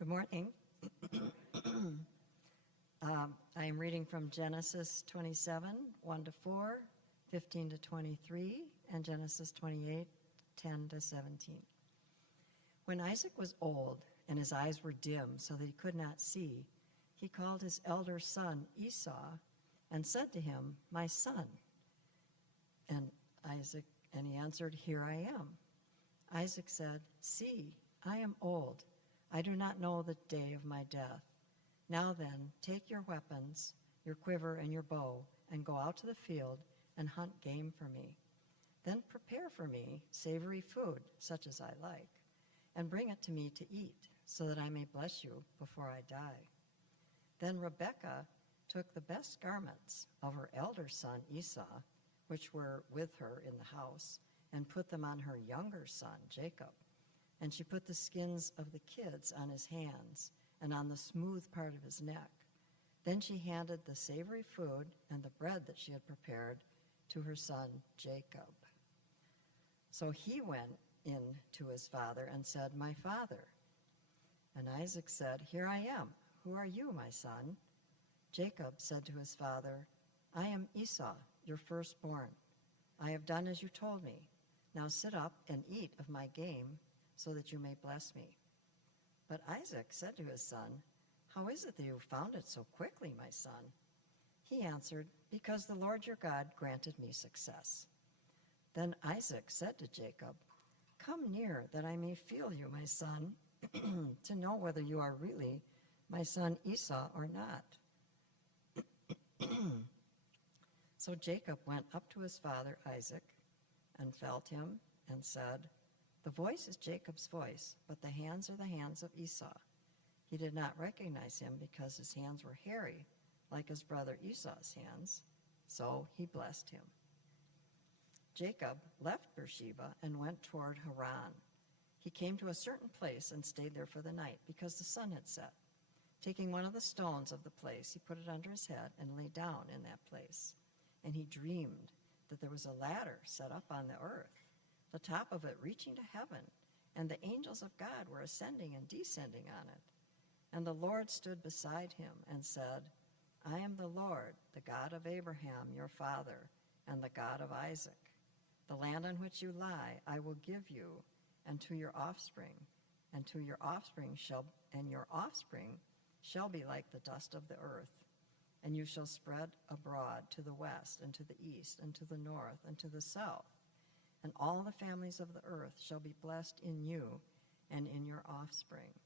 Good morning. I am reading from Genesis 27, 1 to 4, 15 to 23, and Genesis 28, 10 to 17. When Isaac was old and his eyes were dim so that he could not see, he called his elder son Esau and said to him, "My son." And he answered, "Here I am." Isaac said, "See, I am old. I do not know the day of my death. Now then, take your weapons, your quiver and your bow, and go out to the field and hunt game for me. Then prepare for me savory food, such as I like, and bring it to me to eat, so that I may bless you before I die." Then Rebekah took the best garments of her elder son Esau, which were with her in the house, and put them on her younger son Jacob. And she put the skins of the kids on his hands and on the smooth part of his neck. Then she handed the savory food and the bread that she had prepared to her son Jacob. So he went in to his father and said, "My father." And Isaac said, "Here I am. Who are you, my son?" Jacob said to his father, "I am Esau, your firstborn. I have done as you told me. Now sit up and eat of my game, so that you may bless me." But Isaac said to his son, "How is it that you found it so quickly, my son?" He answered, "Because the Lord your God granted me success." Then Isaac said to Jacob, "Come near, that I may feel you, my son, to know whether you are really my son Esau or not." So Jacob went up to his father Isaac and felt him and said, "The voice is Jacob's voice, but the hands are the hands of Esau." He did not recognize him because his hands were hairy, like his brother Esau's hands, so he blessed him. Jacob left Beersheba and went toward Haran. He came to a certain place and stayed there for the night because the sun had set. Taking one of the stones of the place, he put it under his head and lay down in that place. And he dreamed that there was a ladder set up on the earth, the top of it reaching to heaven, and the angels of God were ascending and descending on it. And the Lord stood beside him and said, "I am the Lord, the God of Abraham, your father, and the God of Isaac. The land on which you lie I will give you, and to your offspring, and your offspring shall be like the dust of the earth. And you shall spread abroad to the west, and to the east, and to the north, and to the south. And all the families of the earth shall be blessed in you and in your offspring.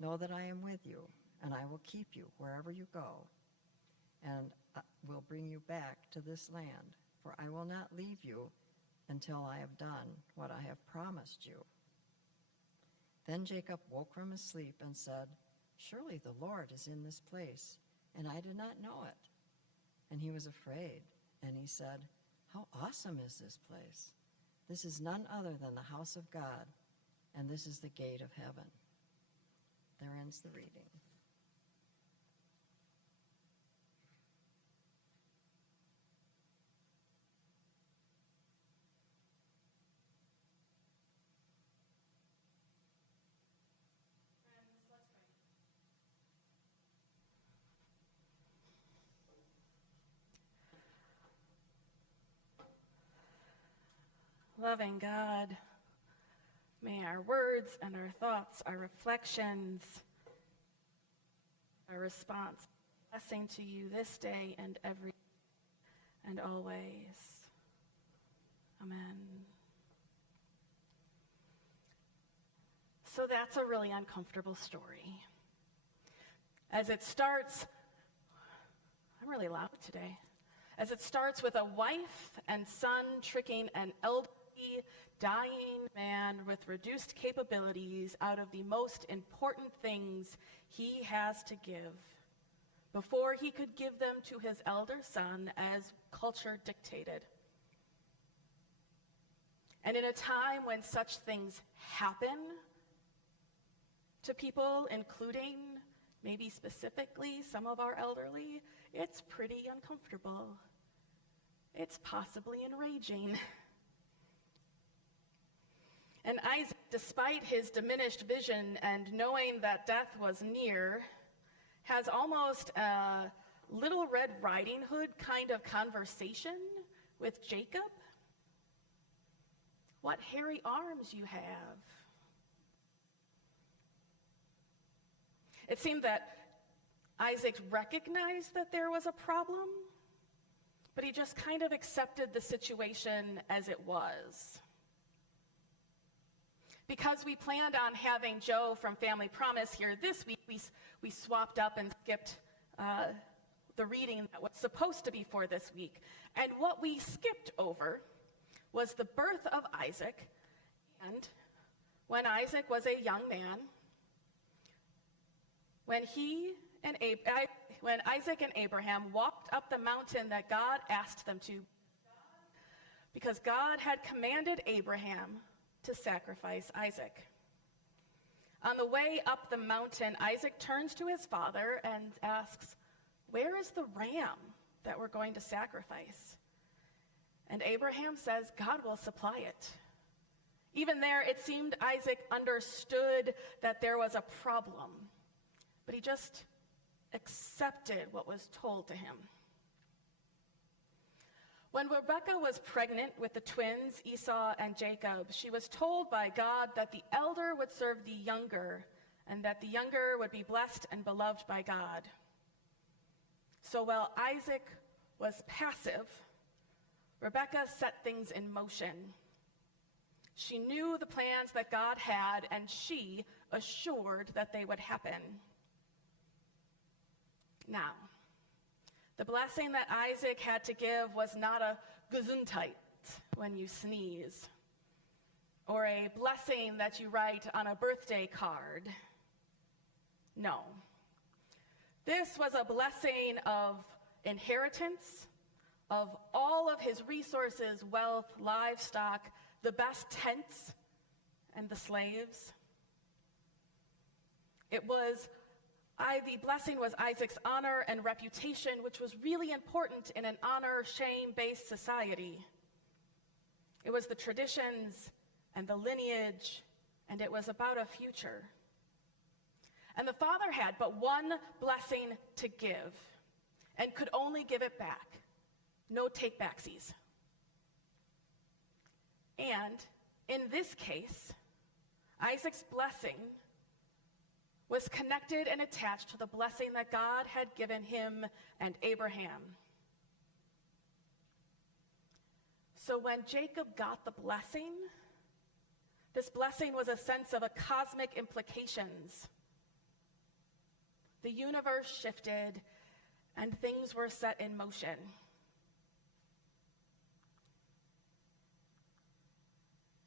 Know that I am with you, and I will keep you wherever you go, and will bring you back to this land, for I will not leave you until I have done what I have promised you." Then Jacob woke from his sleep and said, "Surely the Lord is in this place, and I did not know it." And he was afraid, and he said, "How awesome is this place! This is none other than the house of God, and this is the gate of heaven." There ends the reading. Friends, let's pray. Loving God, may our words and our thoughts, our reflections, our response, blessing to you this day and every and always. Amen. So that's a really uncomfortable story. As it starts, I'm really loud today. As it starts with a wife and son tricking an elderly, dying man with reduced capabilities out of the most important things he has to give before he could give them to his elder son as culture dictated. And in a time when such things happen to people, including maybe specifically some of our elderly, it's pretty uncomfortable. It's possibly enraging. And Isaac despite his diminished vision and knowing that death was near, has almost a Little Red Riding Hood kind of conversation with Jacob. What hairy arms you have. It seemed that Isaac recognized that there was a problem, but he just kind of accepted the situation as it was. Because we planned on having Joe from Family Promise here this week, we swapped up and skipped the reading that was supposed to be for this week. And what we skipped over was the birth of Isaac, and when Isaac was a young man, when Isaac and Abraham walked up the mountain that God asked them to, because God had commanded Abraham to sacrifice Isaac. On the way up the mountain, Isaac turns to his father and asks, "Where is the ram that we're going to sacrifice?" And Abraham says, "God will supply it." Even there, it seemed Isaac understood that there was a problem, but he just accepted what was told to him. When Rebekah was pregnant with the twins, Esau and Jacob, she was told by God that the elder would serve the younger, and that the younger would be blessed and beloved by God. So while Isaac was passive, Rebekah set things in motion. She knew the plans that God had, and she assured that they would happen. Now, the blessing that Isaac had to give was not a gesundheit when you sneeze, or a blessing that you write on a birthday card. No. This was a blessing of inheritance, of all of his resources, wealth, livestock, the best tents, and the slaves. The blessing was Isaac's honor and reputation, which was really important in an honor-shame-based society. It was the traditions and the lineage, and it was about a future. And the father had but one blessing to give, and could only give it back. No take-backsies. And in this case, Isaac's blessing was connected and attached to the blessing that God had given him and Abraham. So when Jacob got the blessing, this blessing was a sense of a cosmic implications. The universe shifted and things were set in motion.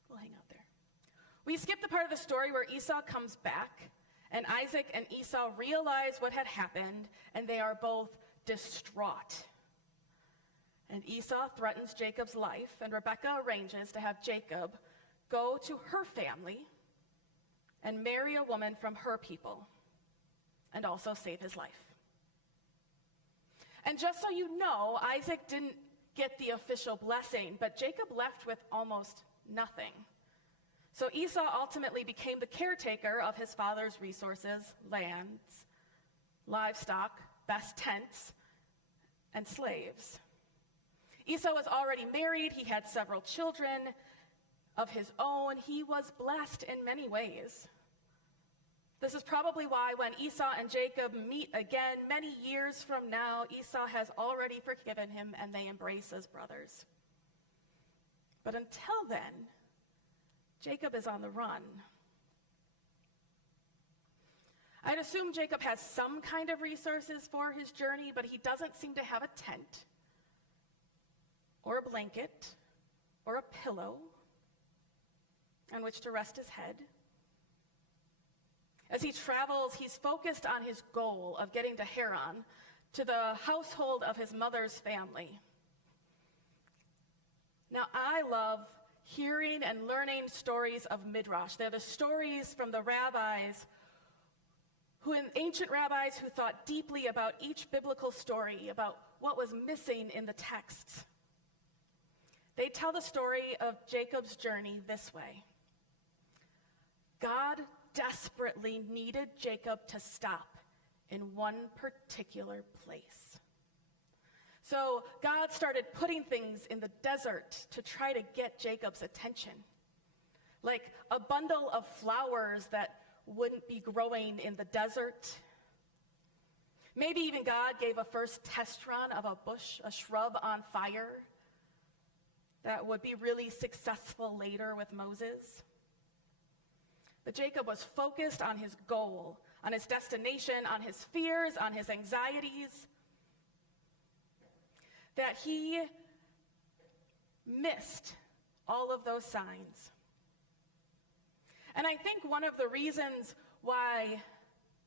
We'll hang out there. We skipped the part of the story where Esau comes back, and Isaac and Esau realize what had happened, and they are both distraught. And Esau threatens Jacob's life, and Rebekah arranges to have Jacob go to her family and marry a woman from her people, and also save his life. And just so you know, Isaac didn't get the official blessing, but Jacob left with almost nothing. So Esau ultimately became the caretaker of his father's resources, lands, livestock, best tents, and slaves. Esau was already married. He had several children of his own. He was blessed in many ways. This is probably why when Esau and Jacob meet again many years from now, Esau has already forgiven him and they embrace as brothers. But until then, Jacob is on the run. I'd assume Jacob has some kind of resources for his journey, but he doesn't seem to have a tent, or a blanket, or a pillow on which to rest his head. As he travels, he's focused on his goal of getting to Haran, to the household of his mother's family. Now, I love hearing and learning stories of Midrash. They're the stories from the rabbis, ancient rabbis who thought deeply about each biblical story, about what was missing in the texts. They tell the story of Jacob's journey this way. God desperately needed Jacob to stop in one particular place. So God started putting things in the desert to try to get Jacob's attention, like a bundle of flowers that wouldn't be growing in the desert. Maybe even God gave a first test run of a bush, a shrub on fire that would be really successful later with Moses. But Jacob was focused on his goal, on his destination, on his fears, on his anxieties, that he missed all of those signs. And I think one of the reasons why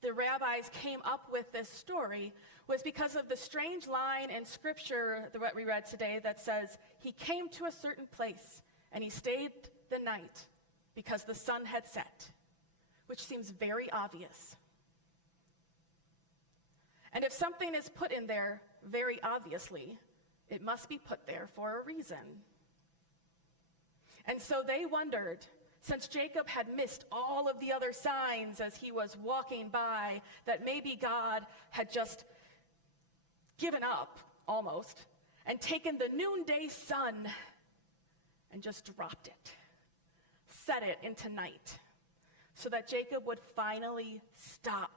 the rabbis came up with this story was because of the strange line in Scripture that we read today that says, he came to a certain place and he stayed the night because the sun had set, which seems very obvious. And if something is put in there very obviously, it must be put there for a reason. And so they wondered, since Jacob had missed all of the other signs as he was walking by, that maybe God had just given up, almost, and taken the noonday sun and just dropped it, set it into night, so that Jacob would finally stop,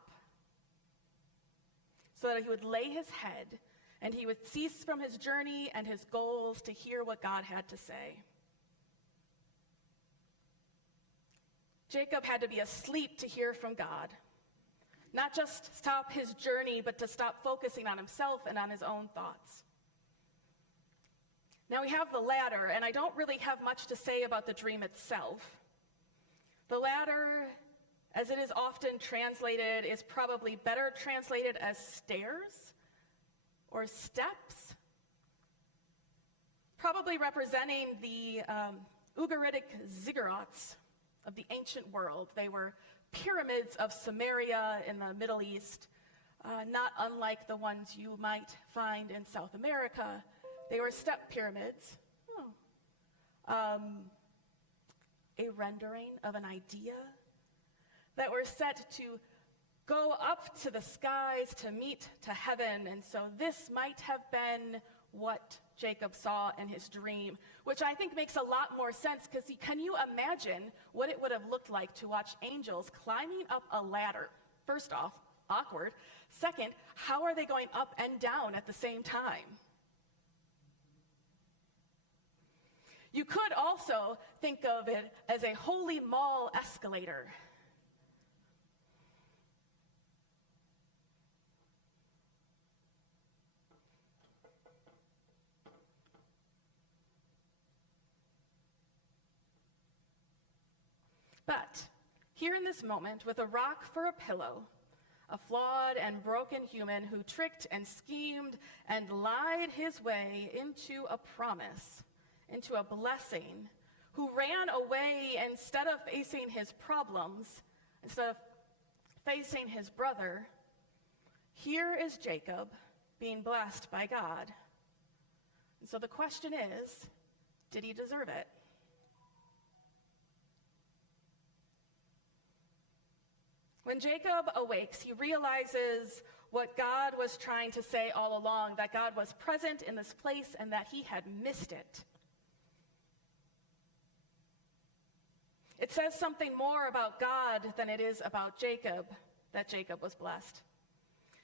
so that he would lay his head and he would cease from his journey and his goals to hear what God had to say. Jacob had to be asleep to hear from God. Not just stop his journey, but to stop focusing on himself and on his own thoughts. Now we have the ladder, and I don't really have much to say about the dream itself. The ladder, as it is often translated, is probably better translated as stairs or steps, probably representing the Ugaritic ziggurats of the ancient world. They were pyramids of Samaria in the Middle East, not unlike the ones you might find in South America. They were step pyramids. A rendering of an idea that were set to go up to the skies to meet to heaven. And so this might have been what Jacob saw in his dream, which I think makes a lot more sense, because can you imagine what it would have looked like to watch angels climbing up a ladder? First off, awkward. Second, how are they going up and down at the same time? You could also think of it as a holy mall escalator. But here in this moment, with a rock for a pillow, a flawed and broken human who tricked and schemed and lied his way into a promise, into a blessing, who ran away instead of facing his problems, instead of facing his brother, here is Jacob being blessed by God. And so the question is, did he deserve it? When Jacob awakes, he realizes what God was trying to say all along, that God was present in this place and that he had missed it. It says something more about God than it is about Jacob, that Jacob was blessed.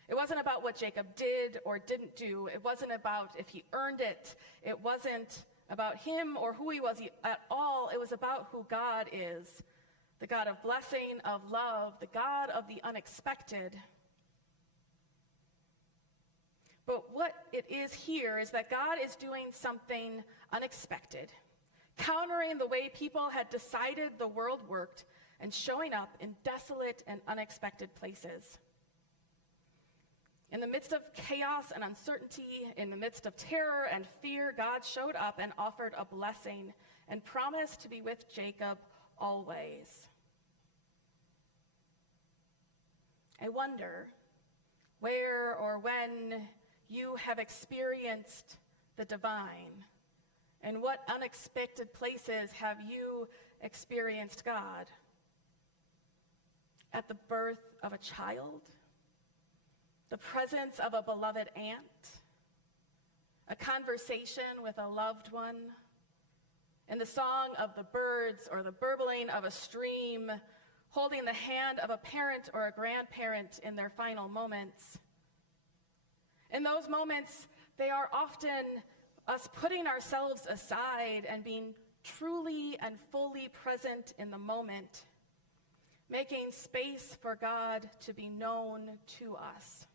It wasn't about what Jacob did or didn't do. It wasn't about if he earned it. It wasn't about him or who he was at all. It was about who God is, the God of blessing, of love, the God of the unexpected. But what it is here is that God is doing something unexpected, countering the way people had decided the world worked and showing up in desolate and unexpected places. In the midst of chaos and uncertainty, in the midst of terror and fear, God showed up and offered a blessing and promised to be with Jacob always. I wonder where or when you have experienced the divine, and what unexpected places have you experienced God? at the birth of a child, the presence of a beloved aunt, a conversation with a loved one, and the song of the birds or the burbling of a stream, holding the hand of a parent or a grandparent in their final moments. In those moments, they are often us putting ourselves aside and being truly and fully present in the moment, making space for God to be known to us.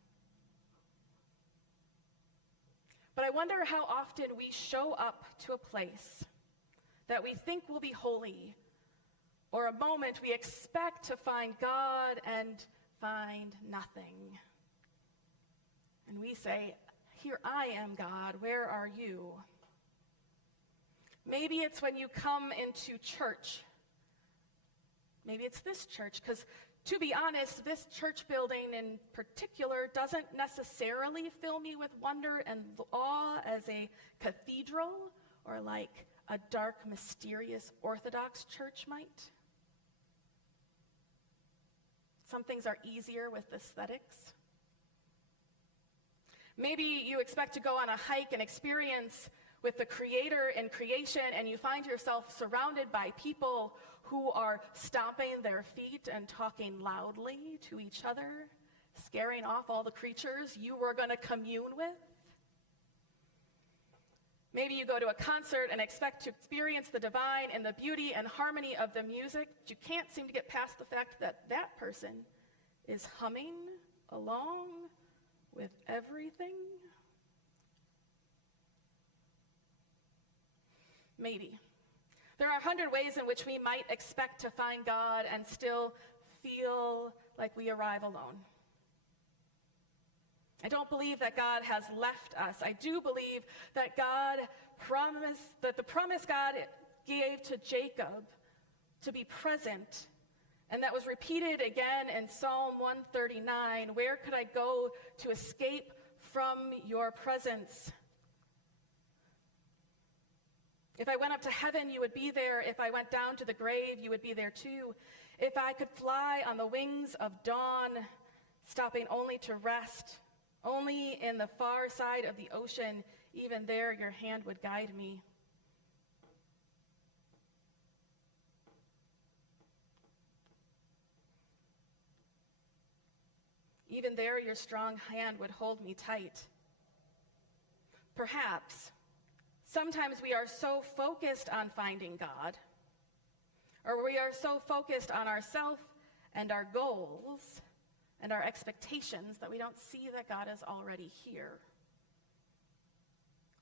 But I wonder how often we show up to a place that we think will be holy, or a moment we expect to find God and find nothing. And we say, "Here I am, God, where are you?" Maybe it's when you come into church. Maybe it's this church, because to be honest, this church building in particular doesn't necessarily fill me with wonder and awe as a cathedral or like a dark, mysterious Orthodox church might. Some things are easier with aesthetics. Maybe you expect to go on a hike and experience with the Creator in creation, and you find yourself surrounded by people who are stomping their feet and talking loudly to each other, scaring off all the creatures you were going to commune with. Maybe you go to a concert and expect to experience the divine and the beauty and harmony of the music, but you can't seem to get past the fact that that person is humming along with everything. Maybe. There are 100 ways in which we might expect to find God and still feel like we arrive alone. I don't believe that God has left us. I do believe that the promise God gave to Jacob to be present, and that was repeated again in Psalm 139. Where could I go to escape from your presence? If I went up to heaven, you would be there. If I went down to the grave, you would be there too. If I could fly on the wings of dawn, stopping only to rest, only in the far side of the ocean, even there your hand would guide me. Even there your strong hand would hold me tight. Perhaps sometimes we are so focused on finding God, or we are so focused on ourselves and our goals and our expectations that we don't see that God is already here.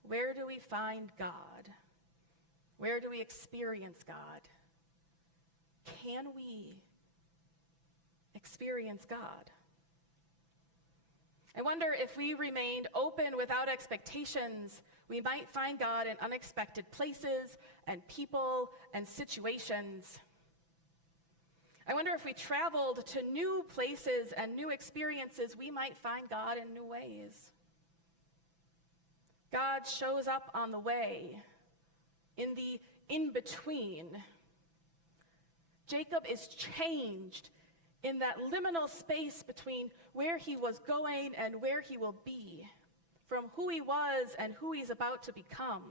Where do we find God? Where do we experience God? Can we experience God? I wonder if we remained open without expectations, we might find God in unexpected places and people and situations. I wonder if we traveled to new places and new experiences, we might find God in new ways. God shows up on the way, in the in-between. Jacob is changed in that liminal space between where he was going and where he will be, from who he was and who he's about to become.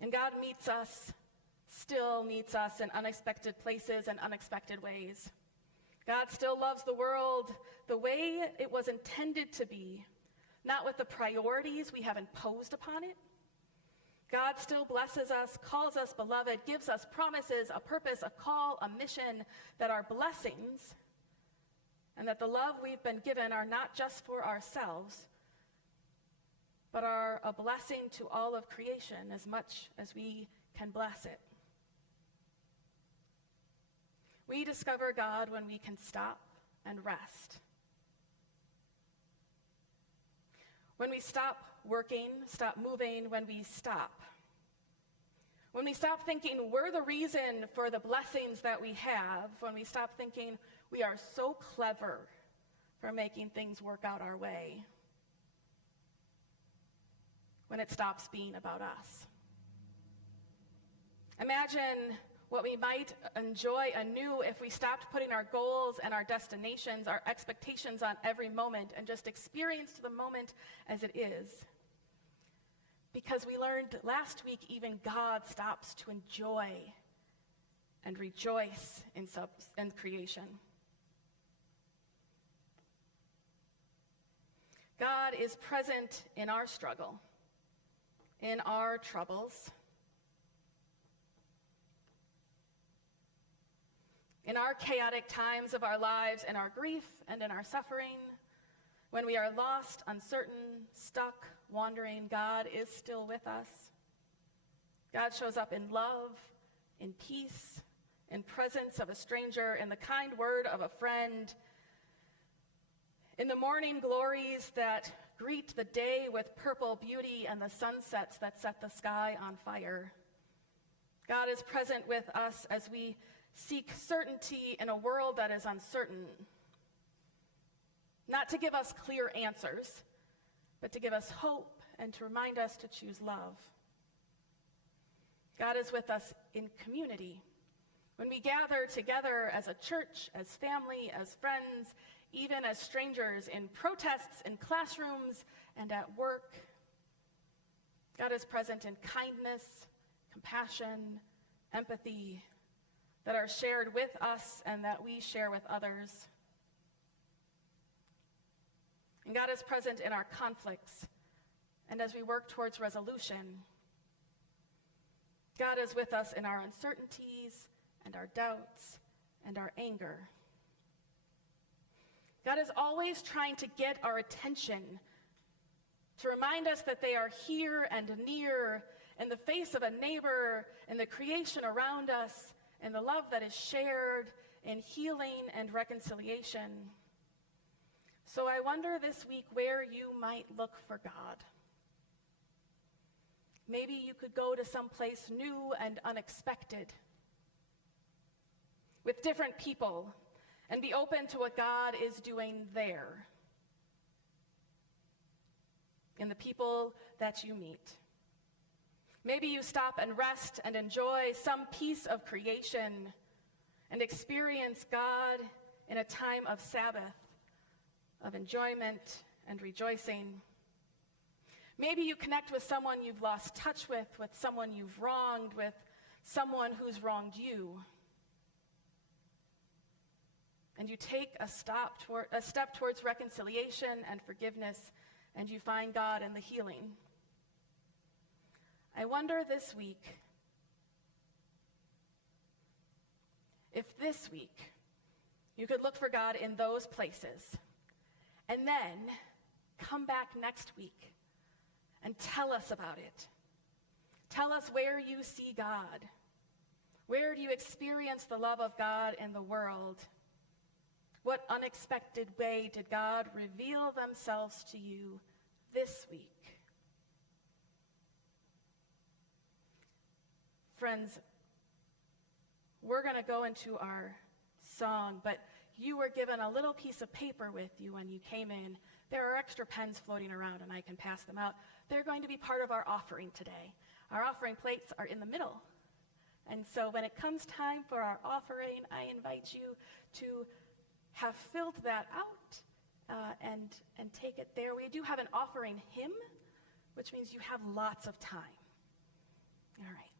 And God still meets us in unexpected places and unexpected ways. God still loves the world the way it was intended to be, not with the priorities we have imposed upon it. God still blesses us, calls us beloved, gives us promises, a purpose, a call, a mission that are blessings, and that the love we've been given are not just for ourselves, but are a blessing to all of creation as much as we can bless it. We discover God when we can stop and rest. When we stop working, stop moving, when we stop. When we stop thinking we're the reason for the blessings that we have, when we stop thinking we are so clever for making things work out our way. When it stops being about us. Imagine what we might enjoy anew if we stopped putting our goals and our destinations, our expectations on every moment and just experienced the moment as it is. Because we learned last week, even God stops to enjoy and rejoice in creation. God is present in our struggle, in our troubles, in our chaotic times of our lives, in our grief and in our suffering. When we are lost, uncertain, stuck, wandering, God is still with us. God shows up in love, in peace, in presence of a stranger, in the kind word of a friend, in the morning glories that greet the day with purple beauty and the sunsets that set the sky on fire. God is present with us as we seek certainty in a world that is uncertain. Not to give us clear answers, but to give us hope and to remind us to choose love. God is with us in community. When we gather together as a church, as family, as friends, even as strangers, in protests, in classrooms, and at work. God is present in kindness, compassion, empathy that are shared with us and that we share with others. And God is present in our conflicts and as we work towards resolution. God is with us in our uncertainties and our doubts and our anger. God is always trying to get our attention, to remind us that they are here and near, in the face of a neighbor, in the creation around us, in the love that is shared, in healing and reconciliation. So I wonder this week where you might look for God. Maybe you could go to some place new and unexpected, with different people, and be open to what God is doing there, in the people that you meet. Maybe you stop and rest and enjoy some piece of creation and experience God in a time of Sabbath, of enjoyment and rejoicing. Maybe you connect with someone you've lost touch with someone you've wronged, with someone who's wronged you. And you take a step towards reconciliation and forgiveness, and you find God in the healing. I wonder this week if this week you could look for God in those places, and then come back next week and tell us about it. Tell us where you see God. Where do you experience the love of God in the world? What unexpected way did God reveal themselves to you this week? Friends, we're going to go into our song, but you were given a little piece of paper with you when you came in. There are extra pens floating around, and I can pass them out. They're going to be part of our offering today. Our offering plates are in the middle. And so when it comes time for our offering, I invite you to have filled that out and take it there. We do have an offering hymn, which means you have lots of time. All right.